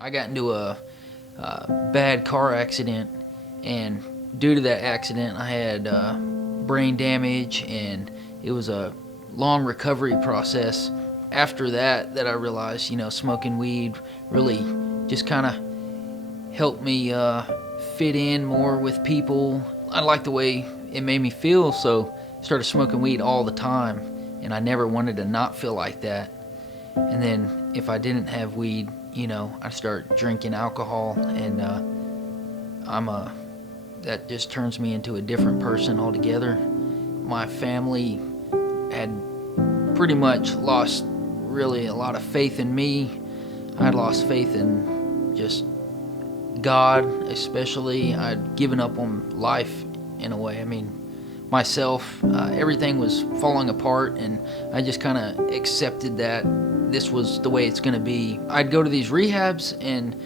I got into a bad car accident, and due to that accident, I had brain damage, and it was a long recovery process. After that, I realized, smoking weed really just kind of helped me fit in more with people. I liked the way it made me feel, so I started smoking weed all the time, and I never wanted to not feel like that. And then if I didn't have weed, I'd start drinking alcohol, and that just turns me into a different person altogether. My family had pretty much lost really a lot of faith in me. I'd lost faith in just God, especially. I'd given up on life in a way. I mean, myself, everything was falling apart, and I just kind of accepted that this was the way it's going to be. I'd go to these rehabs, and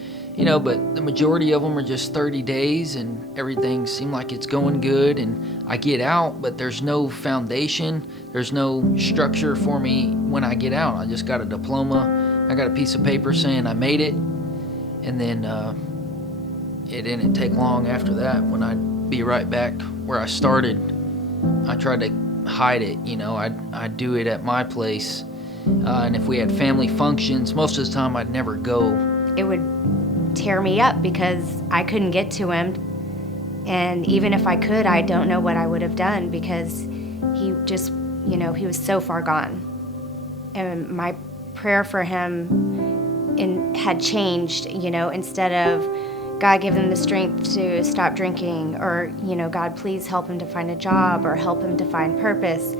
but the majority of them are just 30 days, and everything seemed like it's going good, and I get out, but there's no foundation, there's no structure for me when I get out. I just got a diploma, I got a piece of paper saying I made it, and then it didn't take long after that when I'd be right back where I started. I tried to hide it, I'd do it at my place, and if we had family functions, most of the time I'd never go. It would tear me up because I couldn't get to him, and even if I could, I don't know what I would have done, because he just, he was so far gone. And my prayer for him had changed, instead of God give him the strength to stop drinking, or God please help him to find a job, or help him to find purpose.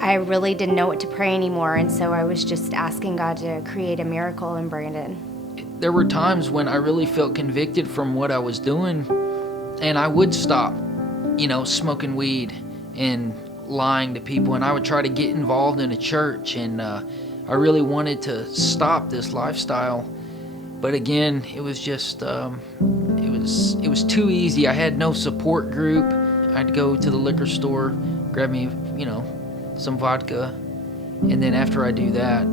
I really didn't know what to pray anymore, and so I was just asking God to create a miracle in Brandon. There were times when I really felt convicted from what I was doing, and I would stop, smoking weed and lying to people, and I would try to get involved in a church, and I really wanted to stop this lifestyle. But again, it was just, it was too easy. I had no support group. I'd go to the liquor store, grab me, some vodka, and then after I do that,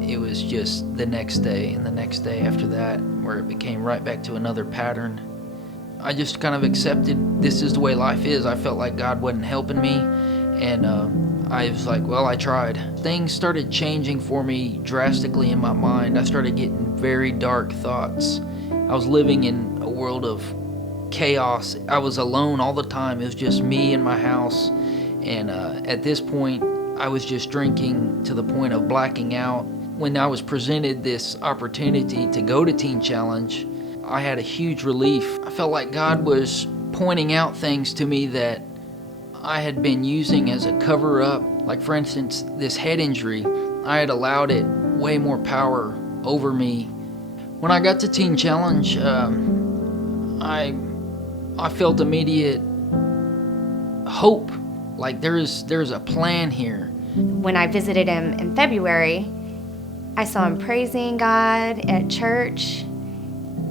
it was just the next day and the next day after that, where it became right back to another pattern. I just kind of accepted this is the way life is. I felt like God wasn't helping me, and I was like, well, I tried. Things started changing for me drastically in my mind. I started getting very dark thoughts. I was living in a world of chaos. I was alone all the time. It was just me in my house, and at this point, I was just drinking to the point of blacking out. When I was presented this opportunity to go to Teen Challenge, I had a huge relief. I felt like God was pointing out things to me that I had been using as a cover-up. Like, for instance, this head injury, I had allowed it way more power over me. When I got to Teen Challenge, I felt immediate hope. Like, there's a plan here. When I visited him in February, I saw him praising God at church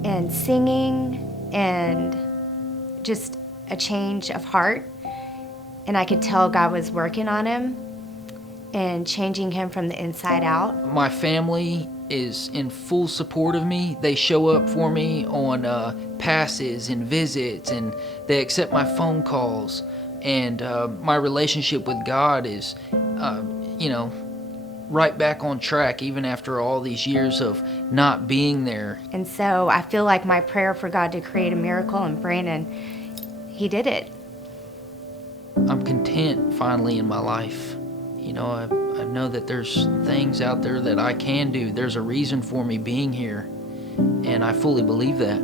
and singing, and just a change of heart. And I could tell God was working on him and changing him from the inside out. My family is in full support of me. They show up for me on passes and visits, and they accept my phone calls. And my relationship with God is, right back on track, even after all these years of not being there. And so I feel like my prayer for God to create a miracle in Brandon, he did it. I'm content finally in my life. I know that there's things out there that I can do. There's a reason for me being here, and I fully believe that.